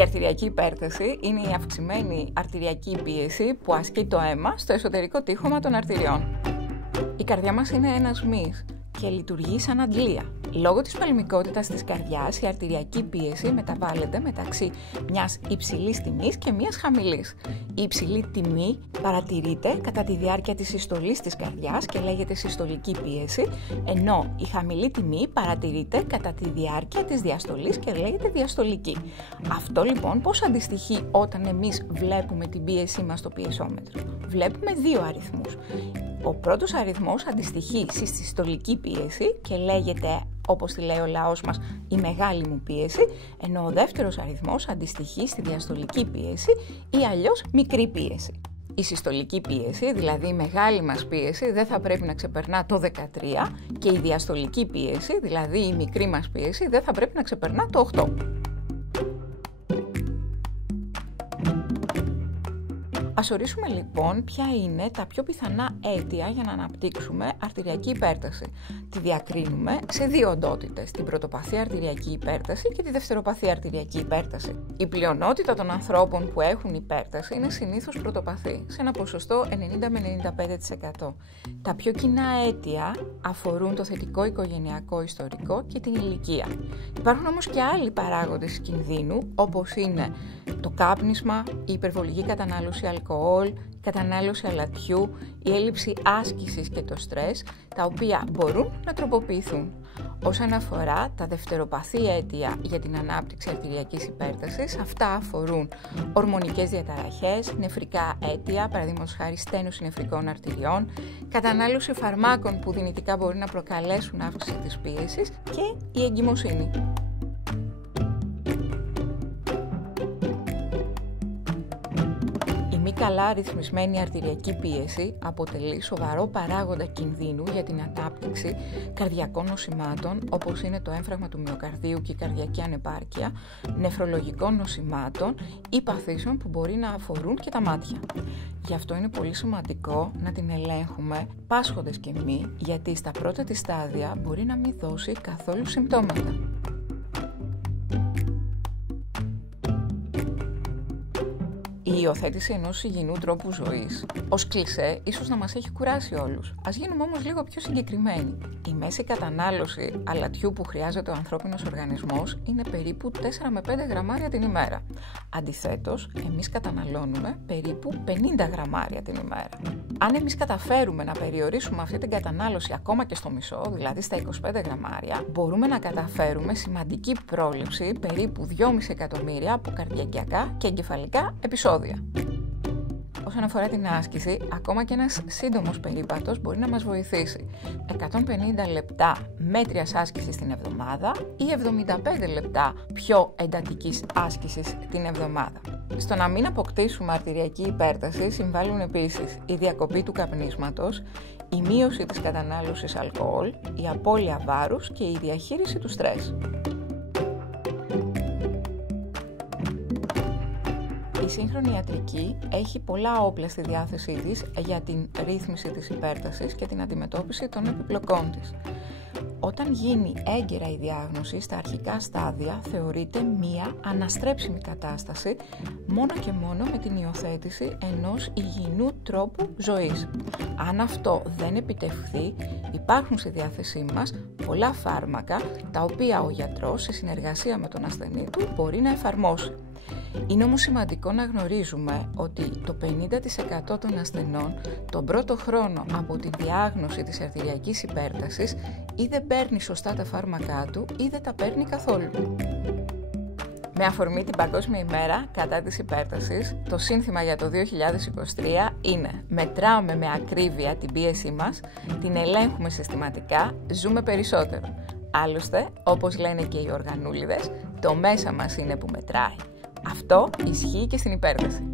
Η αρτηριακή υπέρταση είναι η αυξημένη αρτηριακή πίεση που ασκεί το αίμα στο εσωτερικό τείχομα των αρτηριών. Η καρδιά μας είναι ένας μυς και λειτουργεί σαν αντλία. Λόγω της παλμικότητας της καρδιάς, η αρτηριακή πίεση μεταβάλλεται μεταξύ μιας υψηλής τιμής και μιας χαμηλής. Η υψηλή τιμή παρατηρείται κατά τη διάρκεια της συστολής της καρδιάς και λέγεται συστολική πίεση, ενώ η χαμηλή τιμή παρατηρείται κατά τη διάρκεια της διαστολής και λέγεται διαστολική. Αυτό λοιπόν πώς αντιστοιχεί όταν εμείς βλέπουμε την πίεσή μας στο πιεσόμετρο? Βλέπουμε δύο αριθμούς. Ο πρώτος αριθμός αντιστοιχεί στη συστολική πίεση και λέγεται, όπως τη λέει ο λαός μας, η μεγάλη μου πίεση, ενώ ο δεύτερος αριθμός αντιστοιχεί στη διαστολική πίεση ή αλλιώς μικρή πίεση. Η συστολική πίεση, δηλαδή η μεγάλη μας πίεση, δεν θα πρέπει να ξεπερνά το 13 και η διαστολική πίεση, δηλαδή η μικρή μας πίεση, δεν θα πρέπει να ξεπερνά το 8. Ας ορίσουμε λοιπόν ποια είναι τα πιο πιθανά αίτια για να αναπτύξουμε αρτηριακή υπέρταση. Τη διακρίνουμε σε δύο οντότητες, την πρωτοπαθή αρτηριακή υπέρταση και τη δευτεροπαθή αρτηριακή υπέρταση. Η πλειονότητα των ανθρώπων που έχουν υπέρταση είναι συνήθως πρωτοπαθή, σε ένα ποσοστό 90 με 95%. Τα πιο κοινά αίτια αφορούν το θετικό οικογενειακό ιστορικό και την ηλικία. Υπάρχουν όμως και άλλοι παράγοντες κινδύνου, όπως είναι το κάπνισμα, η υπερβολική κατανάλωση αλκοόλ, η κατανάλωση αλατιού, η έλλειψη άσκησης και το στρες, τα οποία μπορούν να τροποποιηθούν. Όσον αφορά τα δευτεροπαθή αίτια για την ανάπτυξη αρτηριακής υπέρτασης, αυτά αφορούν ορμονικές διαταραχές, νεφρικά αίτια, παραδείγματος χάρη στένωση νεφρικών αρτηριών, κατανάλωση φαρμάκων που δυνητικά μπορεί να προκαλέσουν αύξηση της πίεσης και η εγκυμοσύνη. Η μη καλά ρυθμισμένη αρτηριακή πίεση αποτελεί σοβαρό παράγοντα κινδύνου για την ανάπτυξη καρδιακών νοσημάτων, όπως είναι το έμφραγμα του μυοκαρδίου και η καρδιακή ανεπάρκεια, νεφρολογικών νοσημάτων ή παθήσεων που μπορεί να αφορούν και τα μάτια. Γι' αυτό είναι πολύ σημαντικό να την ελέγχουμε πάσχοντες και μη, γιατί στα πρώτα της στάδια μπορεί να μην δώσει καθόλου συμπτώματα. Η υιοθέτηση ενός υγιεινού τρόπου ζωής, ως κλισέ, ίσως να μας έχει κουράσει όλους. Ας γίνουμε όμως λίγο πιο συγκεκριμένοι. Η μέση κατανάλωση αλατιού που χρειάζεται ο ανθρώπινος οργανισμός είναι περίπου 4 με 5 γραμμάρια την ημέρα. Αντιθέτως, εμείς καταναλώνουμε περίπου 50 γραμμάρια την ημέρα. Αν εμείς καταφέρουμε να περιορίσουμε αυτή την κατανάλωση ακόμα και στο μισό, δηλαδή στα 25 γραμμάρια, μπορούμε να καταφέρουμε σημαντική πρόληψη περίπου 2,5 εκατομμύρια από καρδιακιακά και εγκεφαλικά επεισόδια. Όσον αφορά την άσκηση, ακόμα και ένας σύντομος περίπατος μπορεί να μας βοηθήσει. 150 λεπτά μέτριας άσκησης την εβδομάδα ή 75 λεπτά πιο εντατικής άσκησης την εβδομάδα. Στο να μην αποκτήσουμε αρτηριακή υπέρταση συμβάλλουν επίσης η διακοπή του καπνίσματος, η μείωση της κατανάλωσης αλκοόλ, η απώλεια βάρους και η διαχείριση του στρες. Η σύγχρονη ιατρική έχει πολλά όπλα στη διάθεσή της για την ρύθμιση της υπέρτασης και την αντιμετώπιση των επιπλοκών της. Όταν γίνει έγκαιρα η διάγνωση, στα αρχικά στάδια θεωρείται μία αναστρέψιμη κατάσταση μόνο και μόνο με την υιοθέτηση ενός υγιεινού τρόπου ζωής. Αν αυτό δεν επιτευχθεί, υπάρχουν στη διάθεσή μας πολλά φάρμακα, τα οποία ο γιατρός σε συνεργασία με τον ασθενή του μπορεί να εφαρμόσει. Είναι όμως σημαντικό να γνωρίζουμε ότι το 50% των ασθενών τον πρώτο χρόνο από τη διάγνωση της αρτηριακής υπέρτασης ή δεν παίρνει σωστά τα φάρμακά του ή δεν τα παίρνει καθόλου. Με αφορμή την Παγκόσμια ημέρα κατά της υπέρτασης, το σύνθημα για το 2023 είναι «Μετράμε με ακρίβεια την πίεσή μας, την ελέγχουμε συστηματικά, ζούμε περισσότερο». Άλλωστε, όπως λένε και οι οργανούλιδες, το μέσα μας είναι που μετράει. Αυτό ισχύει και στην υπέρταση.